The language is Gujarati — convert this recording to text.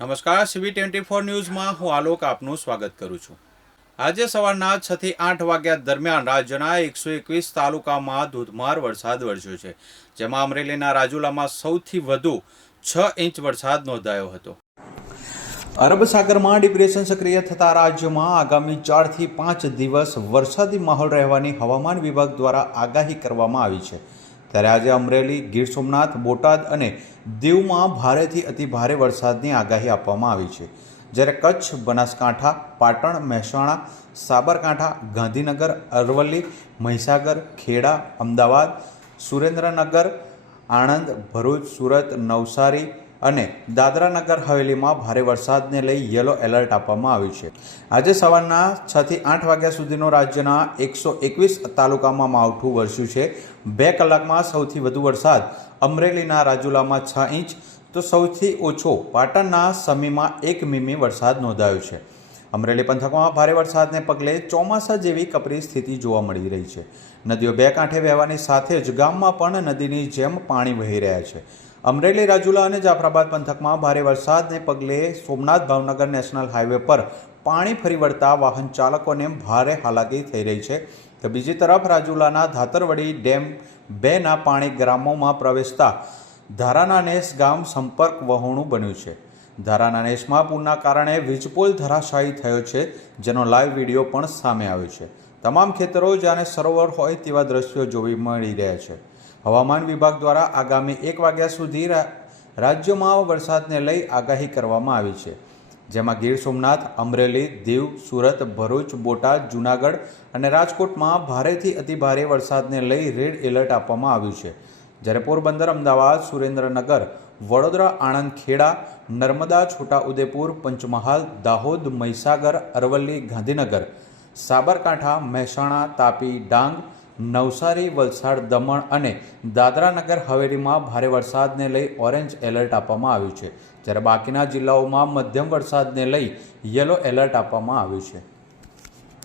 નમસ્કાર, CV24 ન્યૂઝમાં હું આલોક આપનું સ્વાગત કરું છું। આજે સવારના 6 થી 8 વાગ્યા દરમિયાન રાજ્યના 121 તાલુકામાં ધોધમાર વરસાદ વરસ્યો છે, જેમાં અમરેલીના રાજુલામાં સૌથી વધુ 6 ઇંચ વરસાદ નોંધાયો હતો। અરબ સાગરમાં ડિપ્રેશન સક્રિય થતા રાજ્યમાં આગામી 4 થી 5 દિવસ વરસાદી માહોલ રહેવાની હવામાન વિભાગ દ્વારા આગાહી કરવામાં આવી છે। ત્યારે આજે અમરેલી, ગીર સોમનાથ, બોટાદ અને દીવમાં ભારેથી અતિભારે વરસાદની આગાહી આપવામાં આવી છે, જ્યારે કચ્છ, બનાસકાંઠા, પાટણ, મહેસાણા, સાબરકાંઠા, ગાંધીનગર, અરવલ્લી, મહીસાગર, ખેડા, અમદાવાદ, સુરેન્દ્રનગર, આણંદ, ભરૂચ, સુરત, નવસારી અને દાદરાનગર હવેલીમાં ભારે વરસાદને લઈ યલો એલર્ટ આપવામાં આવ્યું છે। આજે સવારના 6 થી 8 વાગ્યા સુધીનો રાજ્યના 121 તાલુકામાં માવઠું વરસ્યું છે। 2 કલાકમાં સૌથી વધુ વરસાદ અમરેલીના રાજુલામાં 6 ઇંચ તો સૌથી ઓછો પાટણના સમીમાં 1 મીમી વરસાદ નોંધાયો છે। અમરેલી પંથકમાં ભારે વરસાદને પગલે ચોમાસા જેવી કપરી સ્થિતિ જોવા મળી રહી છે। નદીઓ બે કાંઠે વહેવાની સાથે જ ગામમાં પણ નદીની જેમ પાણી વહી રહ્યા છે। અમરેલી, રાજુલા અને જાફરાબાદ પંથકમાં ભારે વરસાદને પગલે સોમનાથ ભાવનગર નેશનલ હાઈવે પર પાણી ફરી વળતા વાહન ચાલકોને ભારે હાલાકી થઈ રહી છે। તો બીજી તરફ રાજુલાના ધાતરવડી ડેમ 2ના પાણી ગ્રામોમાં પ્રવેશતા ધારાનાનેસ ગામ સંપર્ક વહોણું બન્યું છે। ધારાનાનેસમાં પૂરના કારણે વીજપોલ ધરાશાયી થયો છે, જેનો લાઈવ વિડીયો પણ સામે આવ્યો છે। તમામ ખેતરો જાણે સરોવર હોય તેવા દ્રશ્યો જોવા મળી રહ્યા છે। હવામાન વિભાગ દ્વારા આગામી 1 વાગ્યા સુધી રાજ્યમાં વરસાદને લઈ આગાહી કરવામાં આવી છે, જેમાં ગીર સોમનાથ, અમરેલી, દીવ, સુરત, ભરૂચ, બોટાદ, જૂનાગઢ અને રાજકોટમાં ભારેથી અતિભારે વરસાદને લઈ રેડ એલર્ટ આપવામાં આવ્યું છે, જ્યારે પોરબંદર, અમદાવાદ, સુરેન્દ્રનગર, વડોદરા, આણંદ, ખેડા, નર્મદા, છોટાઉદેપુર, પંચમહાલ, દાહોદ, મહીસાગર, અરવલ્લી, ગાંધીનગર, સાબરકાંઠા, મહેસાણા, તાપી, ડાંગ, નવસારી, વલસાડ, દમણ અને દાદરાનગર હવેલીમાં ભારે વરસાદને લઈ ઓરેન્જ એલર્ટ આપવામાં આવ્યું છે, જ્યારે બાકીના જિલ્લાઓમાં મધ્યમ વરસાદને લઈ યલો એલર્ટ આપવામાં આવ્યું છે।